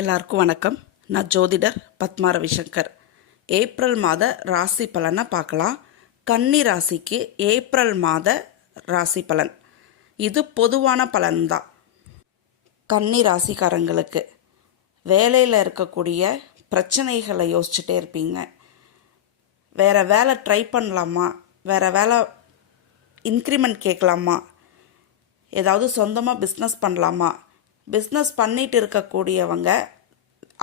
எல்லாருக்கும் வணக்கம். நான் ஜோதிடர் பத்மா ரவிசங்கர். ஏப்ரல் மாத ராசி பலனை பார்க்கலாம். கன்னி ராசிக்கு ஏப்ரல் மாத ராசி பலன் இது பொதுவான பலன்தான். கன்னி ராசிக்காரங்களுக்கு வேலையில் இருக்கக்கூடிய பிரச்சனைகளை யோசிச்சுட்டே இருப்பீங்க. வேறு வேலை ட்ரை பண்ணலாமா, வேறு வேலை இன்க்ரிமெண்ட் கேட்கலாமா, ஏதாவது சொந்தமாக பிஸ்னஸ் பண்ணலாமா, பிஸ்னஸ் பண்ணிட்டு இருக்கக்கூடியவங்க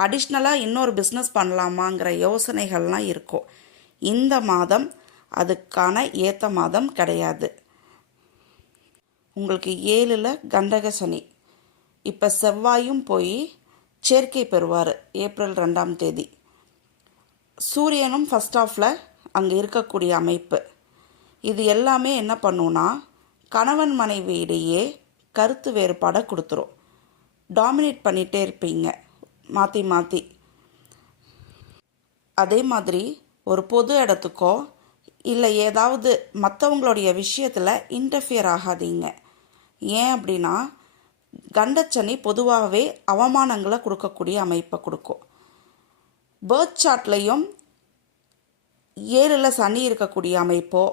அடிஷ்னலாக இன்னொரு பிஸ்னஸ் பண்ணலாமாங்கிற யோசனைகள்லாம் இருக்கும். இந்த மாதம் அதுக்கான ஏற்ற மாதம் கிடையாது. உங்களுக்கு 7ல் கண்டக சனி. இப்போ செவ்வாயும் போய் சேர்க்கை பெறுவார் ஏப்ரல் 2ஆம் தேதி. சூரியனும் ஃபஸ்ட் ஆஃபில் அங்கே இருக்கக்கூடிய அமைப்பு. இது எல்லாமே என்ன பண்ணுன்னா கணவன் மனைவியிடையே கருத்து வேறுபாடை கொடுத்துரும். டாமினேட் பண்ணிகிட்டே இருப்பீங்க மாற்றி மாற்றி. அதே மாதிரி ஒரு பொது இடத்துக்கோ இல்லை ஏதாவது மற்றவங்களுடைய விஷயத்தில் இன்டர்ஃபியர் ஆகாதீங்க. ஏன் அப்படின்னா கண்டச்சனி பொதுவாகவே அவமானங்களை கொடுக்கக்கூடிய அமைப்பை கொடுக்கும். பேர்த் சார்ட்லேயும் 7ல் சனி இருக்கக்கூடிய அமைப்போ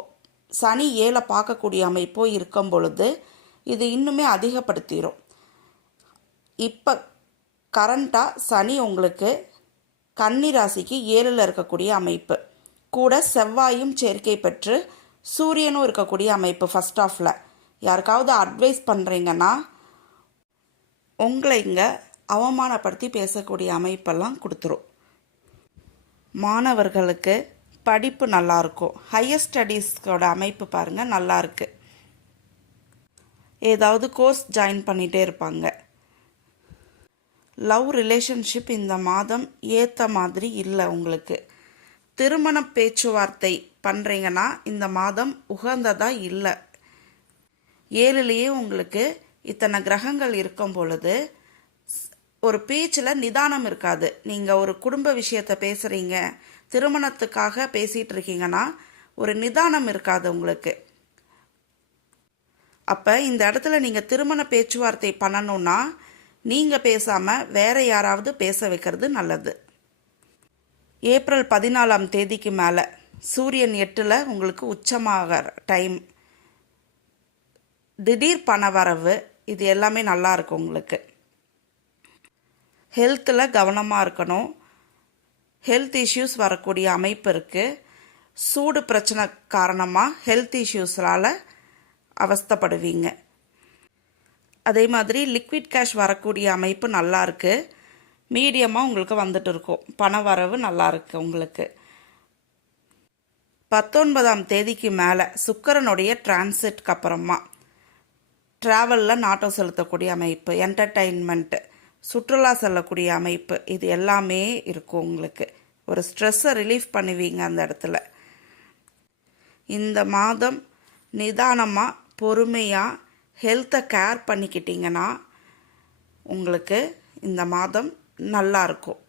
சனி 7 பார்க்கக்கூடிய அமைப்போ இருக்கும் பொழுது இது இன்னுமே அதிகப்படுத்திடும். இப்போ கரண்ட்டாக சனி உங்களுக்கு கன்னி ராசிக்கு 7ல் இருக்கக்கூடிய அமைப்பு கூட செவ்வாயும் சேர்க்கை பெற்று சூரியனும் இருக்கக்கூடிய அமைப்பு. ஃபஸ்ட் ஆஃபில் யாருக்காவது அட்வைஸ் பண்ணுறீங்கன்னா உங்களை இங்கே அவமானப்படுத்தி பேசக்கூடிய அமைப்பெல்லாம் கொடுத்துரும். மாணவர்களுக்கு படிப்பு நல்லாயிருக்கும். ஹையர் ஸ்டடீஸ்கோட அமைப்பு பாருங்கள், நல்லாயிருக்கு. ஏதாவது கோர்ஸ் ஜாயின் பண்ணிகிட்டே இருப்பாங்க. லவ் ரிலேஷன்ஷிப் இந்த மாதம் ஏற்ற மாதிரி இல்லை. உங்களுக்கு திருமண பேச்சுவார்த்தை பண்ணுறீங்கன்னா இந்த மாதம் உகந்ததாக இல்லை. 7லேயே உங்களுக்கு இத்தனை கிரகங்கள் இருக்கும் பொழுது ஒரு பேச்சில் நிதானம் இருக்காது. நீங்கள் ஒரு குடும்ப விஷயத்தை பேசுகிறீங்க, திருமணத்துக்காக பேசிகிட்டு இருக்கீங்கன்னா ஒரு நிதானம் இருக்காது உங்களுக்கு. அப்போ இந்த இடத்துல நீங்கள் திருமண பேச்சுவார்த்தை பண்ணணுன்னா நீங்கள் பேசாமல் வேறு யாராவது பேச வைக்கிறது நல்லது. ஏப்ரல் 14ஆம் தேதிக்கு மேலே சூரியன் 8ல் உங்களுக்கு உச்சமாகிற டைம். திடீர் பணவரவு இது எல்லாமே நல்லா இருக்கும் உங்களுக்கு. ஹெல்த்தில் கவனமாக இருக்கணும். ஹெல்த் இஷ்யூஸ் வரக்கூடிய அமைப்பு இருக்குது. சூடு பிரச்சனை காரணமாக ஹெல்த் இஷ்யூஸால் அவஸ்தைப்படுவீங்க. அதே மாதிரி லிக்விட் கேஷ் வரக்கூடிய அமைப்பு நல்லா இருக்குது. மீடியமாக உங்களுக்கு வந்துட்டு இருக்கும். பண வரவு நல்லா இருக்குது உங்களுக்கு. 19ஆம் தேதிக்கு மேலே சுக்கிரனுடைய டிரான்சிட்க்கு அப்புறமா ட்ராவலில் நாட்டம் செலுத்தக்கூடிய அமைப்பு, என்டர்டெயின்மெண்ட்டு, சுற்றுலா செல்லக்கூடிய அமைப்பு, இது எல்லாமே இருக்கும் உங்களுக்கு. ஒரு ஸ்ட்ரெஸ்ஸை ரிலீஃப் பண்ணுவீங்க அந்த இடத்துல. இந்த மாதம் நிதானமாக பொறுமையாக ஹெல்த்தை கேர் பண்ணிக்கிட்டிங்கன்னா உங்களுக்கு இந்த மாதம் நல்லாயிருக்கும்.